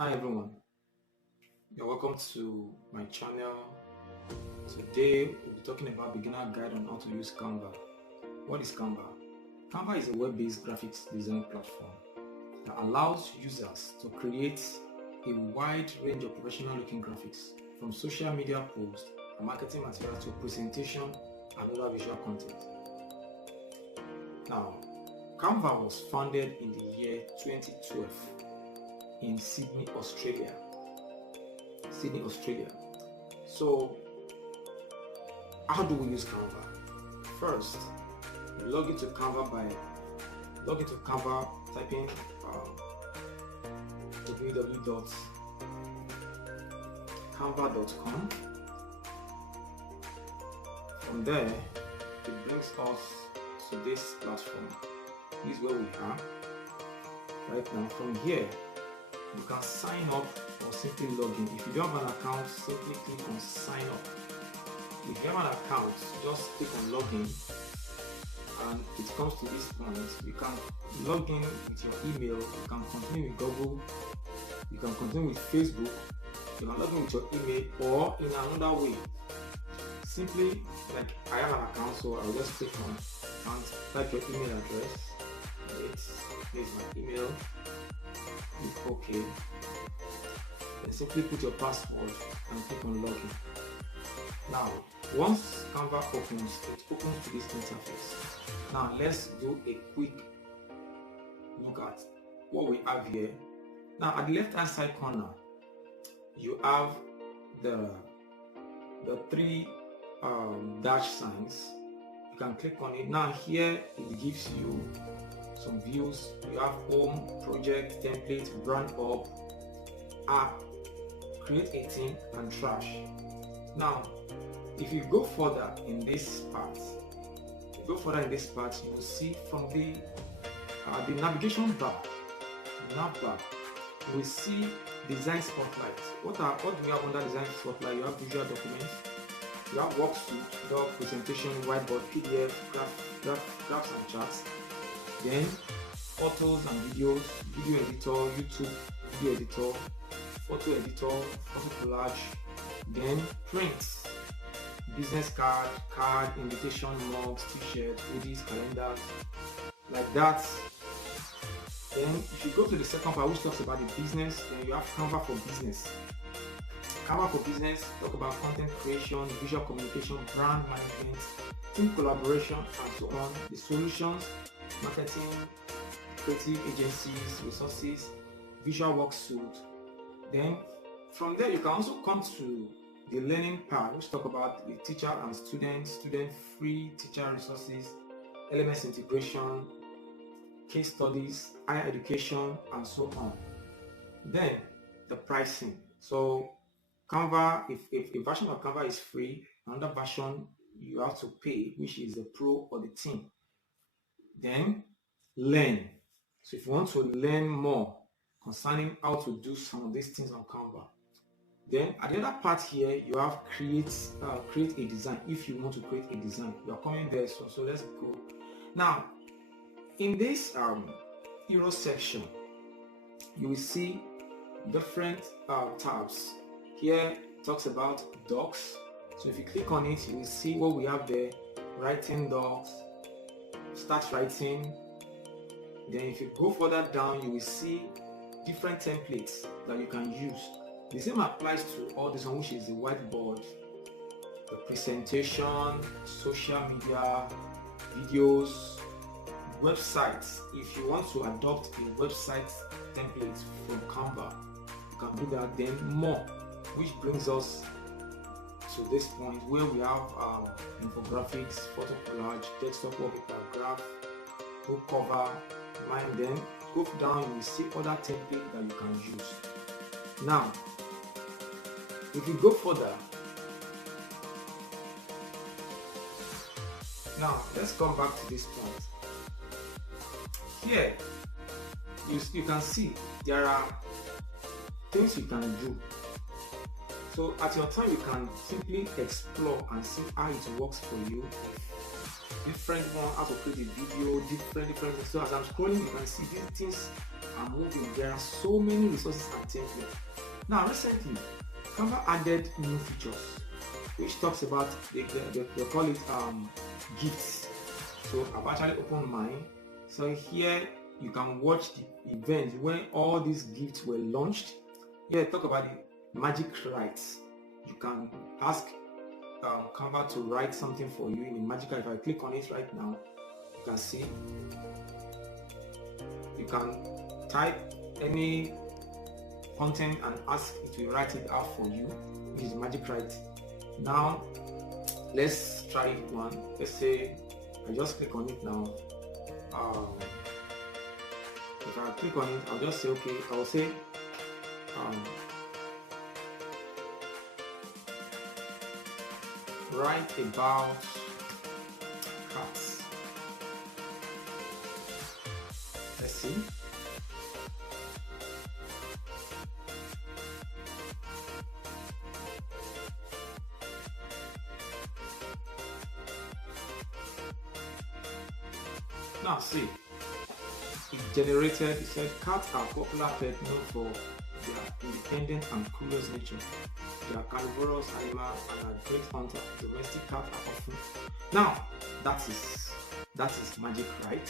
Hi everyone, you're welcome to my channel. Today we'll be talking about beginner guide on how to use Canva. What is Canva? Canva is a web-based graphics design platform that allows users to create a wide range of professional looking graphics, from social media posts and marketing materials to presentation and other visual content. Now, Canva was founded in the year 2012 in Sydney, Australia. So, how do we use Canva? First, you log into Canva typing www.canva.com. From there, it brings us to this platform. This is where we are right now. From here, you can sign up or simply log in. If you don't have an account, simply click on sign up. If you have an account, just click on login, and it comes to this point. You can log in with your email, you can continue with Google, you can continue with Facebook, you can log in with your email, or in another way. Simply, like I have an account, so I'll just click on and type your email address. Here's my email. Click OK. Then simply put your password and click on login. Now, once Canva opens, it opens to this interface. Now let's do a quick look at what we have here. Now at the left hand side corner, you have the three dash signs. You can click on it. Now here it gives you some views. You have home, project, template, brand up, app, create a theme, and trash. Now if you go further in this part, you will see from the navigation bar, you will see design spotlight. What do we have under design spotlight? You have visual documents, you have worksheet, doc, presentation, whiteboard, PDF, graphs and charts, then photos and videos, video editor, YouTube video editor, photo editor, photo collage, then prints, business card, invitation, mugs, t-shirts, hoodies, calendars, like that. Then if you go to the second part, which talks about the business, then you have Canva for Business. Canva for Business talk about content creation, visual communication, brand management, team collaboration, and so on. The solutions, marketing, creative agencies, resources, visual work suite. Then from there you can also come to the learning part, which talk about the teacher and student free teacher resources, LMS integration, case studies, higher education, and so on. Then the pricing. So Canva, if a version of Canva is free, another version you have to pay, which is the pro or the team. Then learn. So if you want to learn more concerning how to do some of these things on Canva, then at the other part here you have create a design. If you want to create a design, you are coming there. So let's go. Now in this hero section, you will see different tabs. Here it talks about docs. So if you click on it, you will see what we have there: writing docs, start writing. Then if you go further down, you will see different templates that you can use. The same applies to all this one, which is the whiteboard, the presentation, social media, videos, websites. If you want to adopt a website template from Canva, you can do that. Then more, which brings us to this point where we have infographics, photo collage, desktop wallpaper, graph, book cover, and then go down, you will see other templates that you can use. Now if you go further, now let's come back to this point. Here you can see there are things you can do. So at your time, you can simply explore and see how it works for you. Different one, how to create a video, different. So as I'm scrolling, you can see these things and moving. There are so many resources and templates. Now recently, Canva added new features which talks about they call it gifts. So I've actually opened mine. So here you can watch the event when all these gifts were launched. Here talk about the magic rights. You can ask Canva to write something for you in a magical. If I click on it right now, you can see you can type any content and ask it to write it out for you, which is magic right. Now let's try one. Let's say I just click on it now. If I click on it, I'll just say okay. I will say write about cats. Let's see. Now see, it generated, it said cats are popular pet known for their independent and curious nature. They are carnivorous animals and are great hunters. Domestic cats are often. Now that is magic, right?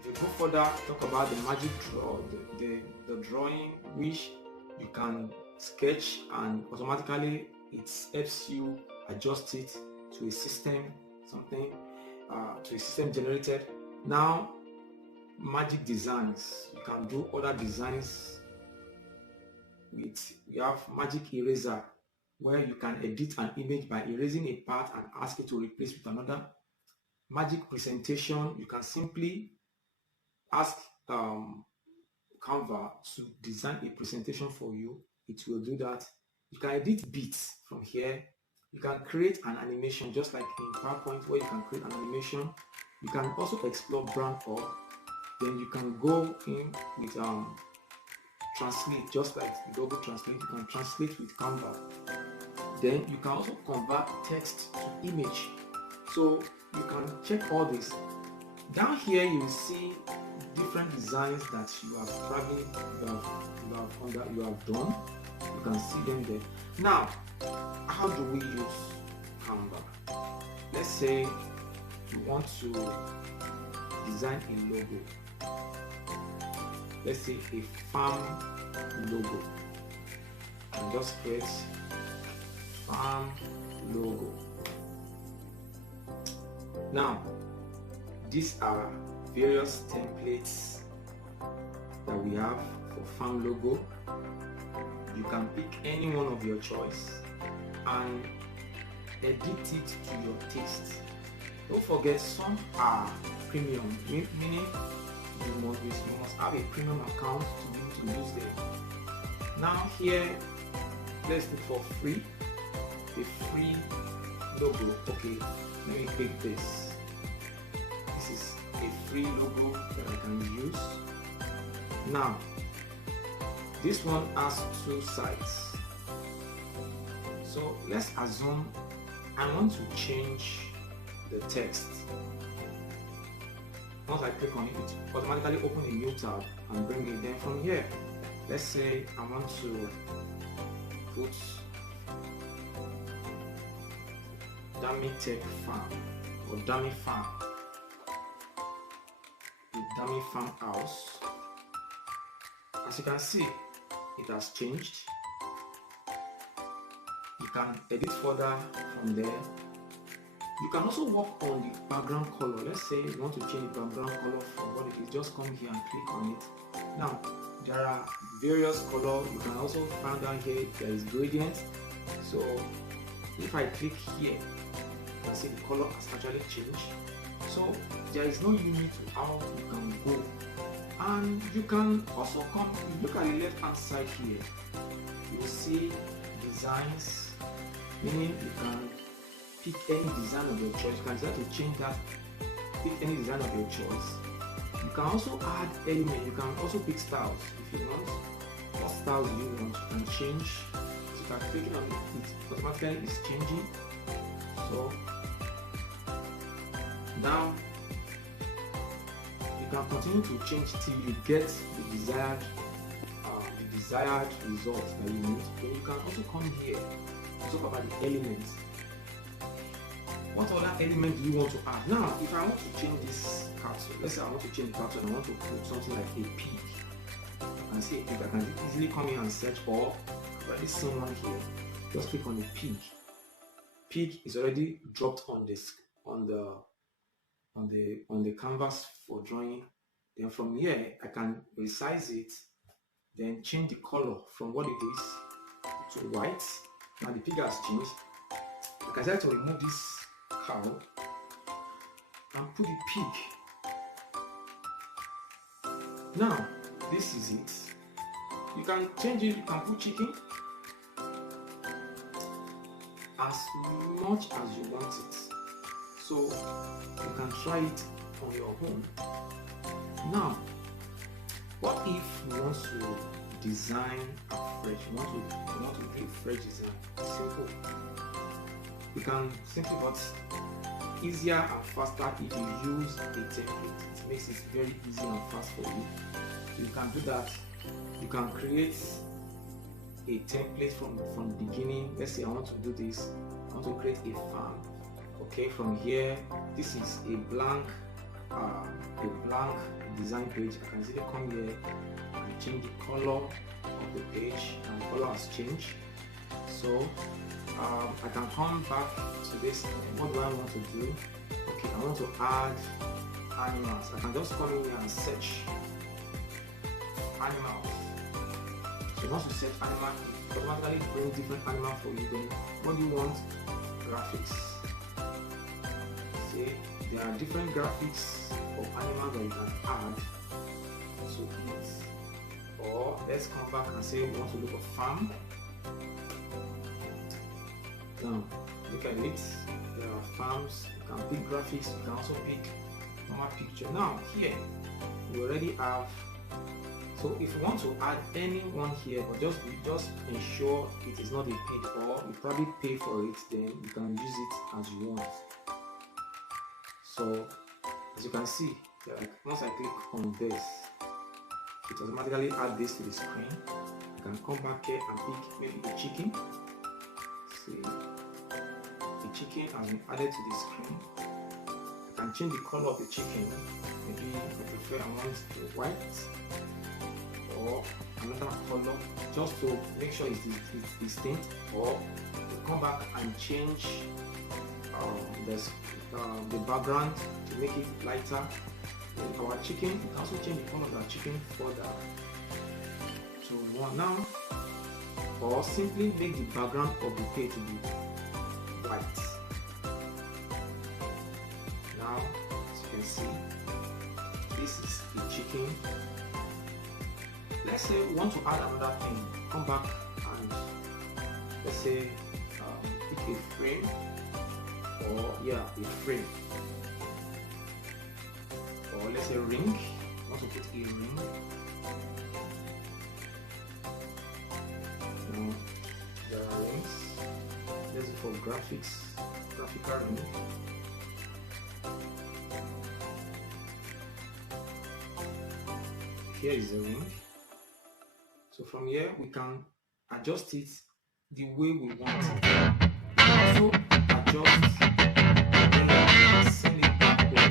If you go further, talk about the magic draw, the drawing which you can sketch and automatically it helps you adjust it to a system, to a system generated. Now magic designs, you can do other designs with, we have magic eraser where you can edit an image by erasing a part and ask it to replace with another. Magic presentation, you can simply ask Canva to design a presentation for you. It will do that. You can edit bits from here. You can create an animation just like in PowerPoint where you can create an animation. You can also explore brand hub. Then you can go in with translate, just like the Google Translate. You can translate with Canva. Then you can also convert text to image. So you can check all this. Down here you will see different designs that you have probably you have done. You can see them there. Now, how do we use Canva? Let's say you want to design a logo. Let's say a farm logo. And just create farm logo. Now, these are various templates that we have for farm logo. You can pick any one of your choice and edit it to your taste. Don't forget, some are premium, meaning you must have a premium account to be able to use them. Now here, let's look for free, a free logo. Okay, let me click this. This is a free logo that I can use. Now, this one has two sides. So let's assume I want to change the text. Once I click on it, it automatically opens a new tab and bring it. Then from here, let's say I want to put dummy tech farm or dummy farm, the dummy farm house. As you can see, it has changed. You can edit further from there. You can also work on the background color. Let's say you want to change the background color from what it is. Just come here and click on it. Now, there are various colors. You can also find down here there is gradient. So if I click here, you can see the color has actually changed. So there is no limit to how you can go. And you can also come, if you look at the left hand side here, you will see designs, meaning you can pick any design of your choice. You can decide to change that, pick any design of your choice. You can also add elements. You can also pick styles if you want. What styles do you want? You can change. So you can click on it, it automatically is changing. So now you can continue to change till you get the desired result that you need. Then you can also come here and talk about the elements. What other element do you want to add? Now, if I want to change this capsule, let's say I want to change the capsule and I want to put something like a pig. I can see a pig. I can easily come here and search, or I've already seen one here. Just click on the pig. Pig is already dropped on this on the canvas for drawing. Then from here I can resize it, then change the color from what it is to white. Now the pig has changed. I can decide to remove this cow and put the pig. Now this is it. You can change it. You can put chicken as much as you want it, so you can try it on your own. Now, what if you want to design afresh? You want to do a fresh design? Simple. You can simply, but easier and faster if you use a template. It makes it very easy and fast for you. So you can do that. You can create a template from the beginning. Let's say I want to do this. I want to create a farm. Okay, from here, this is a blank design page. I can easily come here and change the color of the page, and the color has changed. So I can come back to this. What do I want to do? Okay, I want to add animals. I can just come in here and search animals. So once you set animal, it automatically brings different animals for you. Then what do you want? Graphics. See, there are different graphics of animals that you can add to it. Or let's come back and say we want to look at farm. Now look at it. There are farms. You can pick graphics. You can also pick normal picture. Now here we already have. So if you want to add anyone here, but just ensure it is not a paid, or you probably pay for it, then you can use it as you want. So as you can see, like once I click on this, it automatically adds this to the screen. I can come back here and pick maybe the chicken. See, the chicken has been added to the screen. I can change the color of the chicken. Maybe I prefer I want the white, or another color, just to make sure it's distinct. Or come back and change the background to make it lighter. Then our chicken, you can also change the color of our chicken further to one now, or simply make the background of the page to be white. Now, as you can see, this is the chicken. Let's say we want to add another thing. Come back and let's say pick a frame, or a frame, or let's say ring. I want to put a ring. Now there are rings. Let's go for graphical ring. Here is the ring. So from here we can adjust it the way we want it. We can also adjust and send it backward.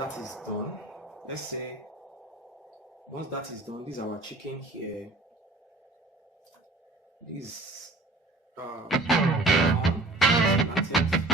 that is done, let's say once that is done, this is our chicken here. This is selected.